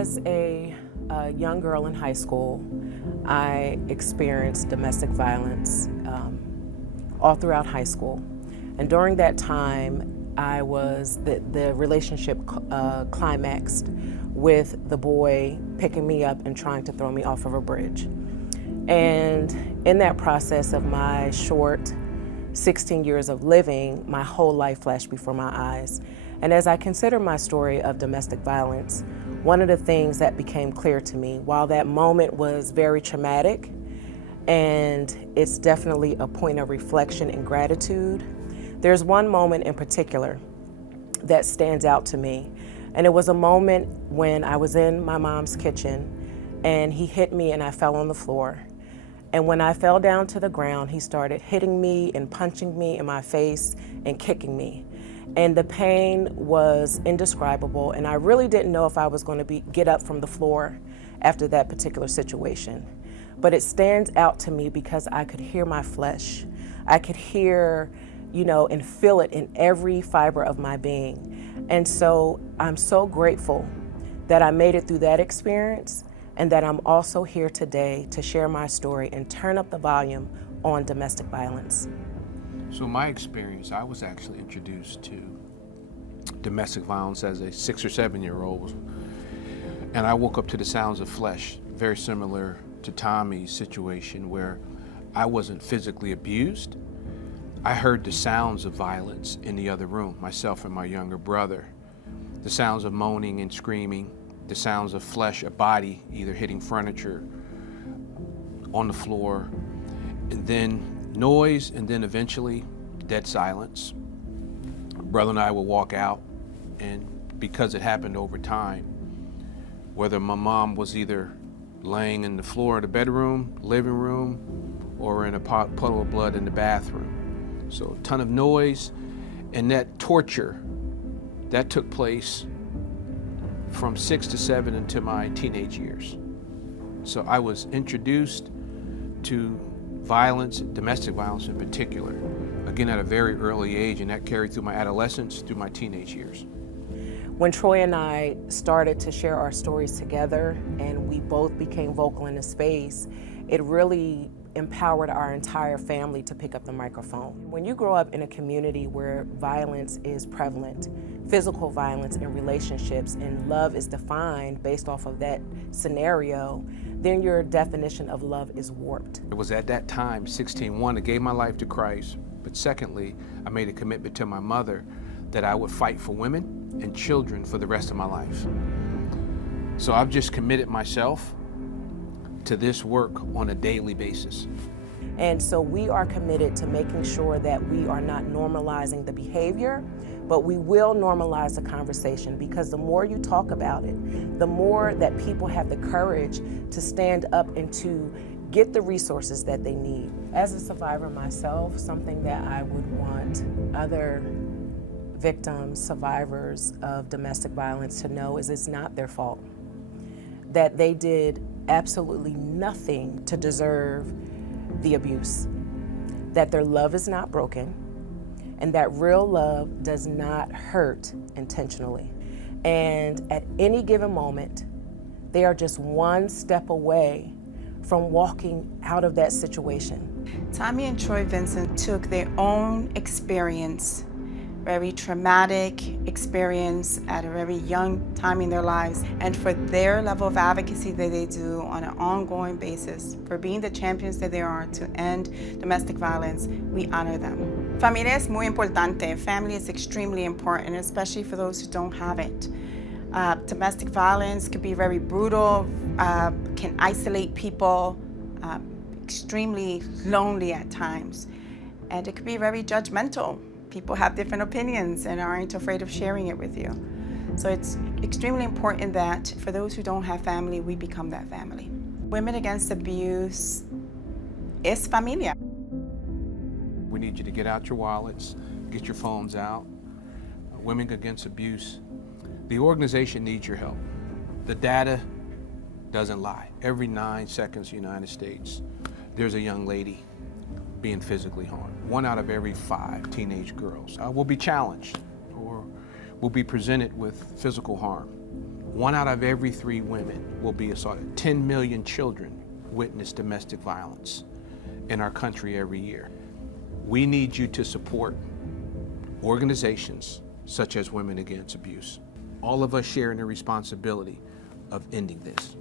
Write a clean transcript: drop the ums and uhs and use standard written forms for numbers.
As a young girl in high school, I experienced domestic violence all throughout high school. And during that time, the relationship climaxed with the boy picking me up and trying to throw me off of a bridge. And in that process of my short 16 years of living, my whole life flashed before my eyes. And as I consider my story of domestic violence, one of the things that became clear to me, while that moment was very traumatic, and it's definitely a point of reflection and gratitude, there's one moment in particular that stands out to me. And it was a moment when I was in my mom's kitchen and he hit me and I fell on the floor. And when I fell down to the ground, he started hitting me and punching me in my face and kicking me. And the pain was indescribable, and I really didn't know if I was going to get up from the floor after that particular situation. But it stands out to me because I could hear my flesh. I could hear, and feel it in every fiber of my being. And so I'm so grateful that I made it through that experience, and that I'm also here today to share my story and turn up the volume on domestic violence. So my experience, I was actually introduced to domestic violence as a 6 or 7-year-old. And I woke up to the sounds of flesh, very similar to Tommy's situation, where I wasn't physically abused. I heard the sounds of violence in the other room, myself and my younger brother. The sounds of moaning and screaming, the sounds of flesh, a body either hitting furniture, on the floor, and then noise, and then eventually dead silence. Brother and I would walk out, and because it happened over time, whether my mom was either laying in the floor of the bedroom, living room, or in a puddle of blood in the bathroom. So a ton of noise, and that torture, that took place from 6 to 7 into my teenage years. So I was introduced to violence, domestic violence in particular, again at a very early age, and that carried through my adolescence, through my teenage years. When Troy and I started to share our stories together and we both became vocal in the space, it really empowered our entire family to pick up the microphone. When you grow up in a community where violence is prevalent, physical violence in relationships, and love is defined based off of that scenario, then your definition of love is warped. It was at that time, 16, I gave my life to Christ, but secondly, I made a commitment to my mother that I would fight for women and children for the rest of my life. So I've just committed myself to this work on a daily basis. And so we are committed to making sure that we are not normalizing the behavior, but we will normalize the conversation, because the more you talk about it, the more that people have the courage to stand up and to get the resources that they need. As a survivor myself, something that I would want other victims, survivors of domestic violence to know is it's not their fault. That they did absolutely nothing to deserve the abuse. That their love is not broken, and that real love does not hurt intentionally. And at any given moment, they are just one step away from walking out of that situation. Tommy and Troy Vincent took their own experience, very traumatic experience at a very young time in their lives, and for their level of advocacy that they do on an ongoing basis, for being the champions that they are to end domestic violence, we honor them. Familia es muy importante. Family is extremely important, especially for those who don't have it. Domestic violence can be very brutal, can isolate people, extremely lonely at times, and it could be very judgmental. People have different opinions and aren't afraid of sharing it with you. So it's extremely important that for those who don't have family, we become that family. Women Against Abuse is familia. We need you to get out your wallets, get your phones out. Women Against Abuse, the organization needs your help. The data doesn't lie. Every 9 seconds in the United States, there's a young lady being physically harmed. 1 out of every 5 teenage girls will be challenged or will be presented with physical harm. 1 out of every 3 women will be assaulted. 10 million children witness domestic violence in our country every year. We need you to support organizations such as Women Against Abuse. All of us share in the responsibility of ending this.